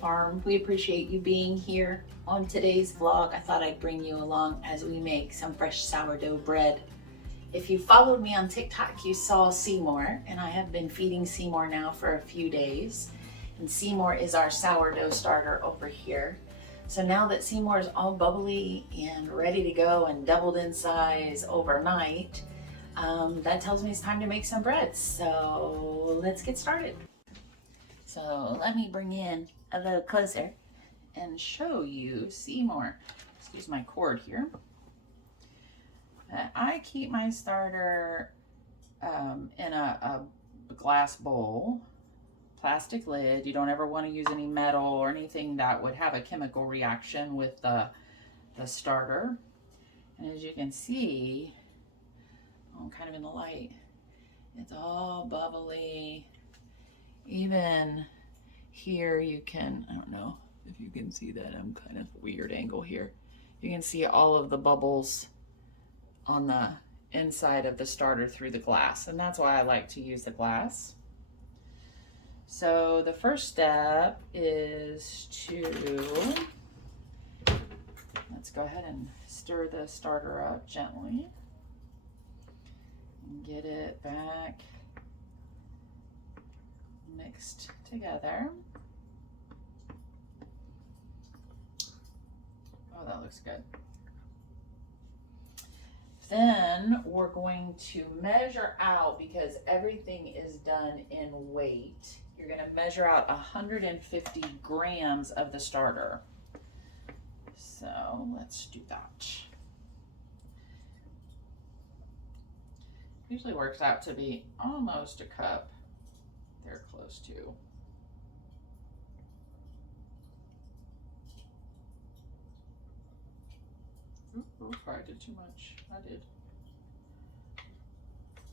farm. We appreciate you being here. On today's vlog, I thought I'd bring you along as we make some fresh sourdough bread. If you followed me on TikTok, you saw Seymour, and I have been feeding Seymour now for a few days. And Seymour is our sourdough starter over here. So now that Seymour is all bubbly and ready to go and doubled in size overnight, that tells me it's time to make some bread. So let's get started. So let me bring in a little closer and show you Seymour. Excuse my cord here. I keep my starter in a glass bowl, plastic lid. You don't ever want to use any metal or anything that would have a chemical reaction with the starter. And as you can see, I'm kind of in the light, it's all bubbly. Even here you can, I don't know if you can see that, I'm kind of weird angle here. You can see all of the bubbles on the inside of the starter through the glass, and that's why I like to use the glass. So the first step is let's go ahead and stir the starter up gently and get it back mixed together. Oh, that looks good. Then we're going to measure out, because everything is done in weight. You're going to measure out 150 grams of the starter. So let's do that. Usually works out to be almost a cup. They're close to. Ooh, I did too much. I did.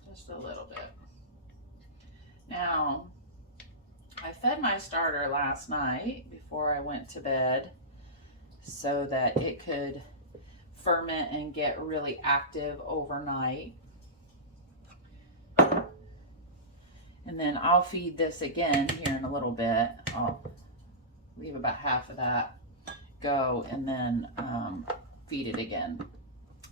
Just a little bit. Now, I fed my starter last night before I went to bed so that it could ferment and get really active overnight. And then I'll feed this again here in a little bit. I'll leave about half of that go and then feed it again.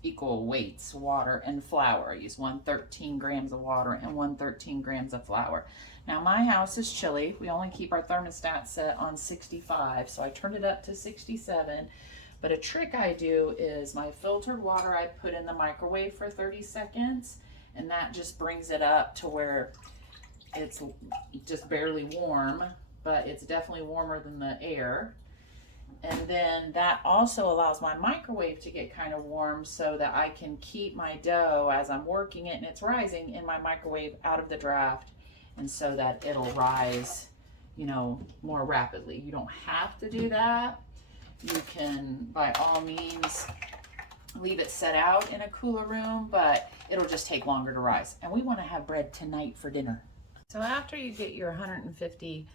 Equal weights, water and flour. I use 113 grams of water and 113 grams of flour. Now my house is chilly. We only keep our thermostat set on 65, so I turned it up to 67. But a trick I do is my filtered water I put in the microwave for 30 seconds, and that just brings it up to where it's just barely warm, but it's definitely warmer than the air. And then that also allows my microwave to get kind of warm so that I can keep my dough as I'm working it and it's rising in my microwave out of the draft, and so that it'll rise, you know, more rapidly. You don't have to do that. You can, by all means, leave it set out in a cooler room, but it'll just take longer to rise. And we want to have bread tonight for dinner. So after you get your 150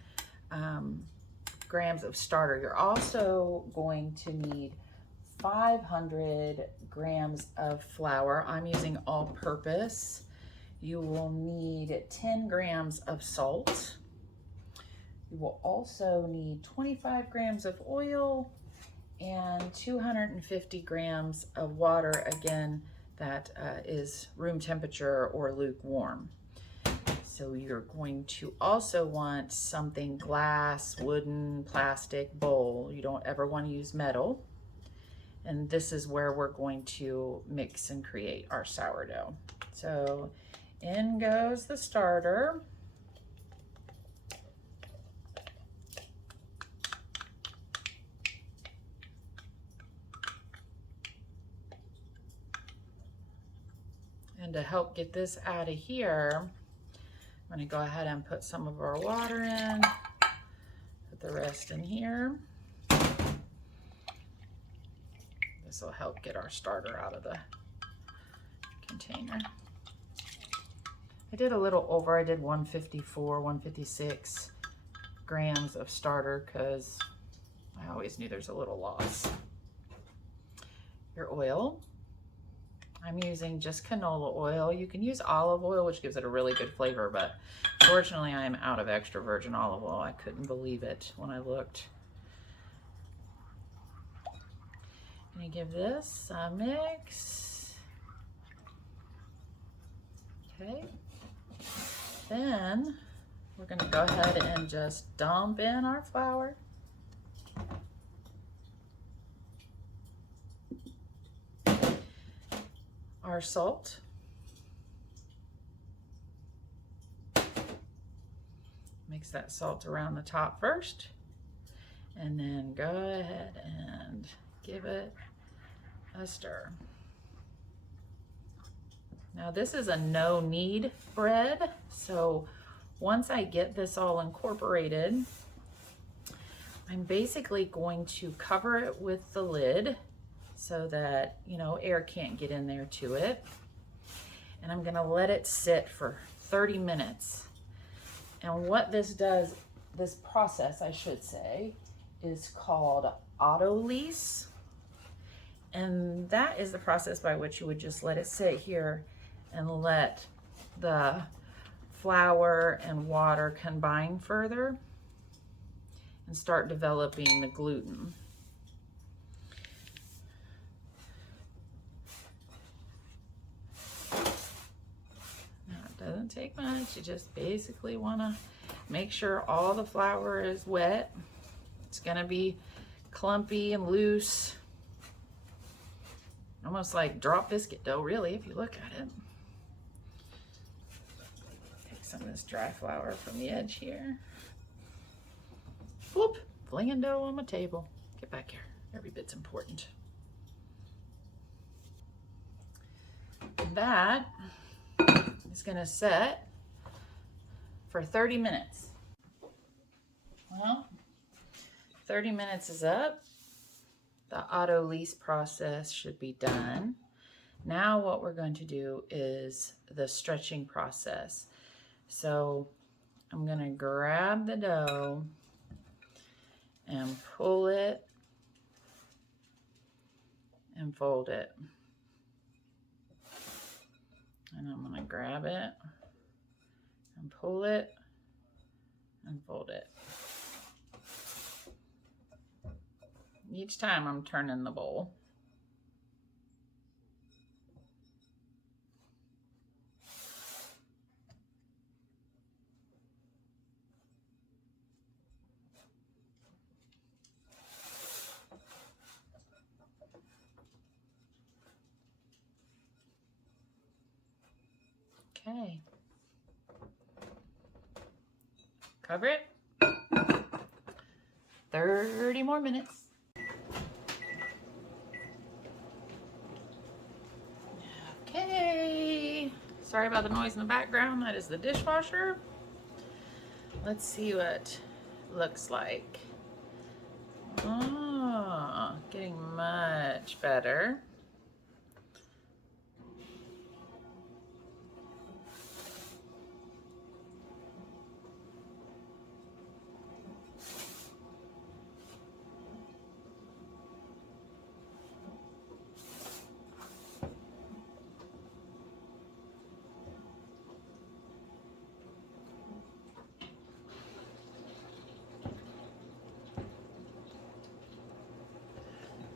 grams of starter, you're also going to need 500 grams of flour. I'm using all-purpose. You will need 10 grams of salt. You will also need 25 grams of oil and 250 grams of water. Again, that is room temperature or lukewarm. So you're going to also want something glass, wooden, plastic bowl. You don't ever want to use metal. And this is where we're going to mix and create our sourdough. So in goes the starter. And to help get this out of here, I'm going to go ahead and put some of our water in, put the rest in here. This will help get our starter out of the container. I did a little over. I did 154, 156 grams of starter because I always knew there's a little loss. Your oil. I'm using just canola oil. You can use olive oil, which gives it a really good flavor, but fortunately I am out of extra virgin olive oil. I couldn't believe it when I looked. Gonna give this a mix. Okay. Then we're gonna go ahead and just dump in our flour. Our salt. Mix that salt around the top first, and then go ahead and give it a stir. Now this is a no knead bread, so once I get this all incorporated, I'm basically going to cover it with the lid so that, you know, air can't get in there to it. And I'm gonna let it sit for 30 minutes. And what this does, this process I should say, is called Autolyse. And that is the process by which you would just let it sit here and let the flour and water combine further and start developing the gluten. Doesn't take much. You just basically want to make sure all the flour is wet. It's gonna be clumpy and loose, almost like drop biscuit dough, really, if you look at it. Take some of this dry flour from the edge here. Whoop, flinging dough on my table. Get back here. Every bit's important. That is gonna set for 30 minutes. Well, 30 minutes is up. The Autolyse process should be done. Now what we're going to do is the stretching process. So I'm gonna grab the dough and pull it and fold it. And I'm gonna grab it and pull it and fold it. Each time I'm turning the bowl. Okay. Cover it. 30 more minutes. Okay. Sorry about the noise in the background. That is the dishwasher. Let's see what it looks like. Oh, getting much better.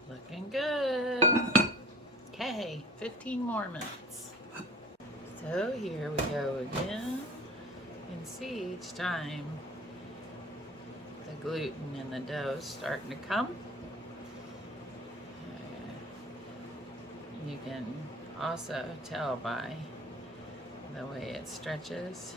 Looking good. Okay, 15 more minutes. So here we go again. You can see each time the gluten in the dough is starting to come. You can also tell by the way it stretches.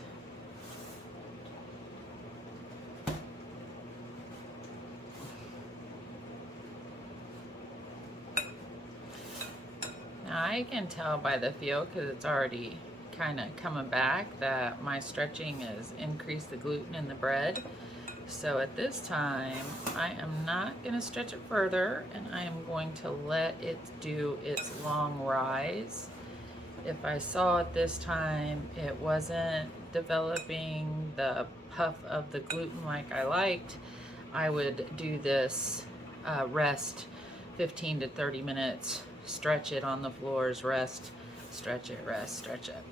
Now I can tell by the feel, because it's already kind of coming back, that my stretching has increased the gluten in the bread. So at this time, I am not going to stretch it further, and I am going to let it do its long rise. If I saw at this time it wasn't developing the puff of the gluten like I liked, I would do this rest 15 to 30 minutes, stretch it on the floors, rest, stretch it, rest, stretch it.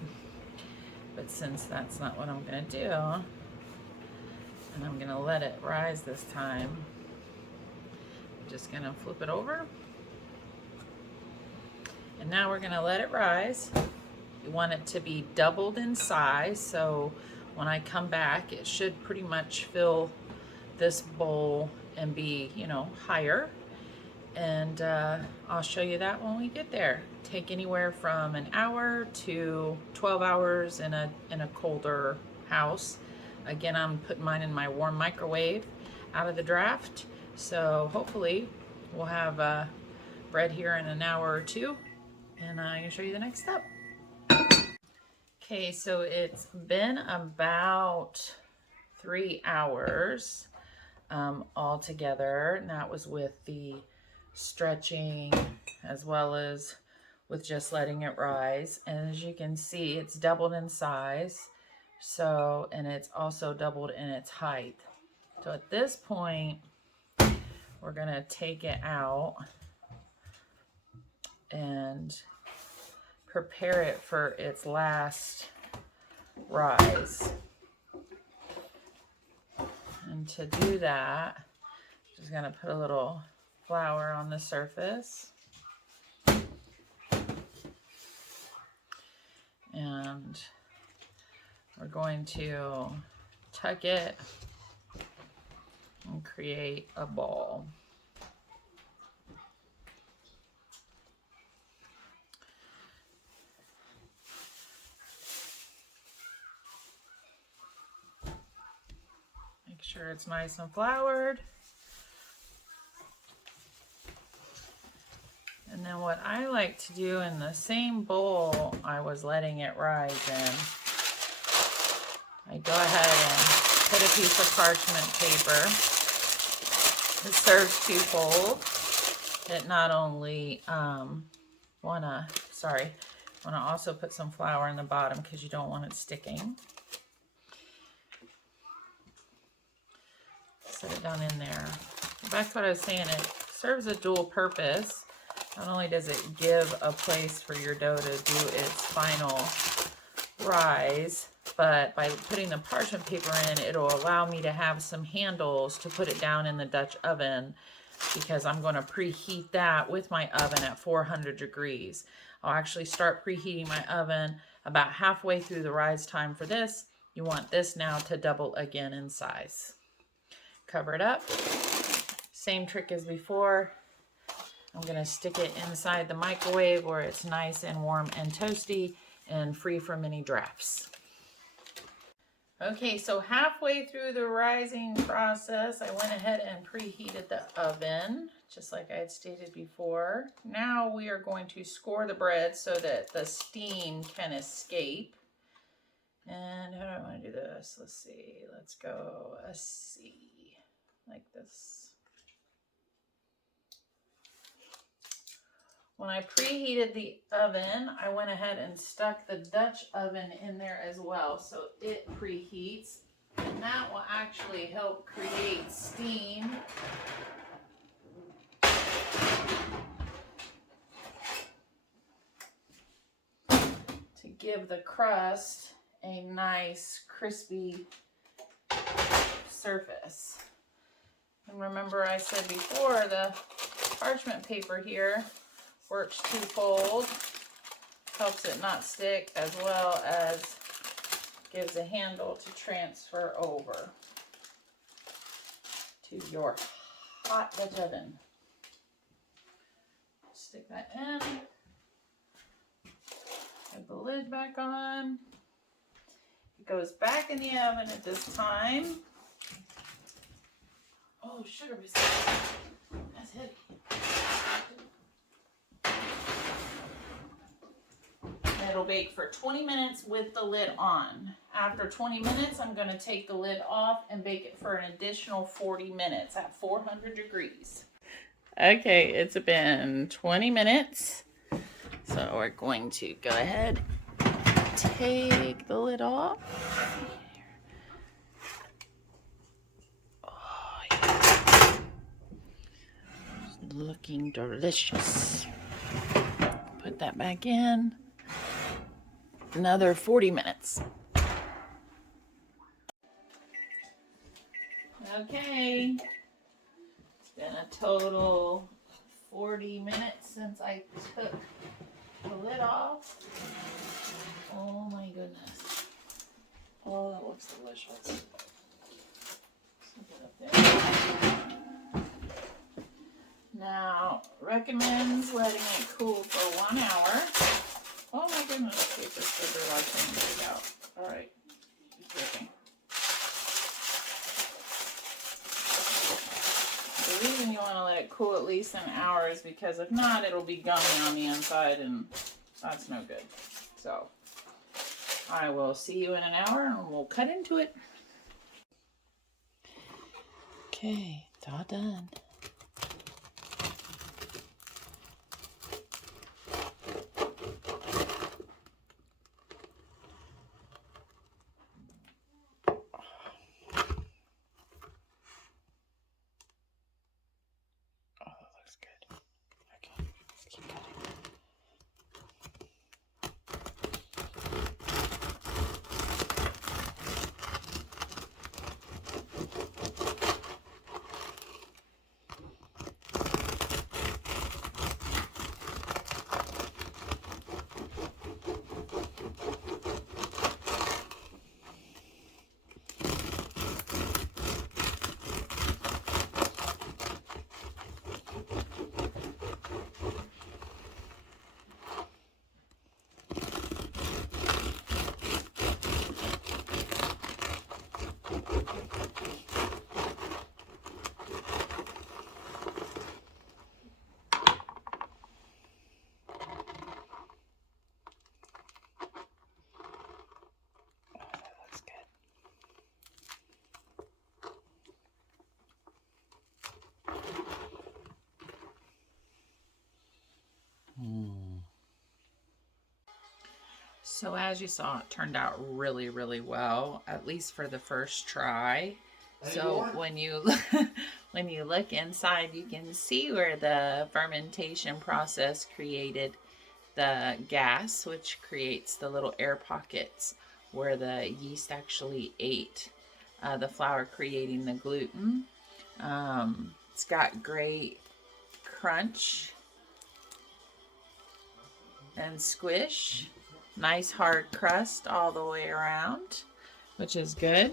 But since that's not what I'm going to do, and I'm going to let it rise this time, I'm just going to flip it over And now we're gonna let it rise. You want it to be doubled in size, so when I come back, it should pretty much fill this bowl and be, you know, higher. And I'll show you that when we get there. Take anywhere from an hour to 12 hours in a colder house. Again, I'm putting mine in my warm microwave out of the draft. So hopefully we'll have bread here in an hour or two, and I'm gonna show you the next step. Okay, so it's been about 3 hours all together, and that was with the stretching as well as with just letting it rise. And as you can see, it's doubled in size, so, and it's also doubled in its height. So at this point, we're gonna take it out and prepare it for its last rise. And to do that, just gonna put a little flour on the surface. And we're going to tuck it and create a ball. Make sure it's nice and floured. And then what I like to do in the same bowl I was letting it rise in, I go ahead and put a piece of parchment paper. It serves twofold. It not only wanna also put some flour in the bottom because you don't want it sticking. Set it down in there. Back to what I was saying, it serves a dual purpose. Not only does it give a place for your dough to do its final rise, but by putting the parchment paper in, it'll allow me to have some handles to put it down in the Dutch oven, because I'm going to preheat that with my oven at 400 degrees. I'll actually start preheating my oven about halfway through the rise time for this. You want this now to double again in size. Cover it up. Same trick as before. I'm going to stick it inside the microwave where it's nice and warm and toasty and free from any drafts. Okay, so halfway through the rising process, I went ahead and preheated the oven, just like I had stated before. Now we are going to score the bread so that the steam can escape. And how do I want to do this? Let's see. Let's go a C, like this. When I preheated the oven, I went ahead and stuck the Dutch oven in there as well, so it preheats, and that will actually help create steam to give the crust a nice crispy surface. And remember, I said before, the parchment paper here works twofold, helps it not stick, as well as gives a handle to transfer over to your hot Dutch oven. Stick that in, put the lid back on. It goes back in the oven at this time. Oh, sugar biscuit, that's heavy. It'll bake for 20 minutes with the lid on. After 20 minutes, I'm going to take the lid off and bake it for an additional 40 minutes at 400 degrees. Okay, it's been 20 minutes. So we're going to go ahead and take the lid off. Oh, yeah. It's looking delicious. Put that back in. Another 40 minutes. Okay, it's been a total 40 minutes since I took the lid off. Oh my goodness. Oh, that looks delicious. Put it up there. Now, recommends letting it cool for 1 hour. Oh my goodness, the paper sugar like things it out. All right, keep dripping. The reason you want to let it cool at least an hour is because if not, it'll be gummy on the inside, and that's no good. So, I will see you in an hour, and we'll cut into it. Okay, it's all done. So as you saw, it turned out really, really well, at least for the first try. So when you look inside, you can see where the fermentation process created the gas, which creates the little air pockets where the yeast actually ate the flour, creating the gluten. It's got great crunch and squish. Nice hard crust all the way around, which is good.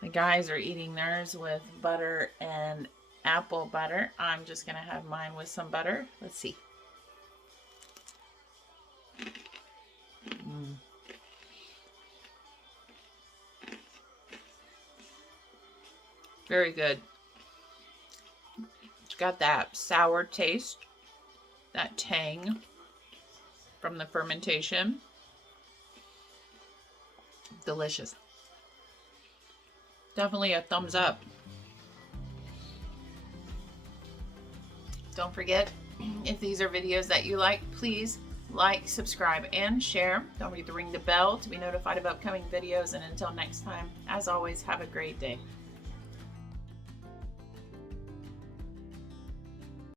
The guys are eating theirs with butter and apple butter. I'm just gonna have mine with some butter. Let's see. Very good. It's got that sour taste, that tang from the fermentation. Delicious. Definitely a thumbs up. Don't forget, if these are videos that you like, please like, subscribe, and share. Don't forget to ring the bell to be notified of upcoming videos. And until next time, as always, have a great day.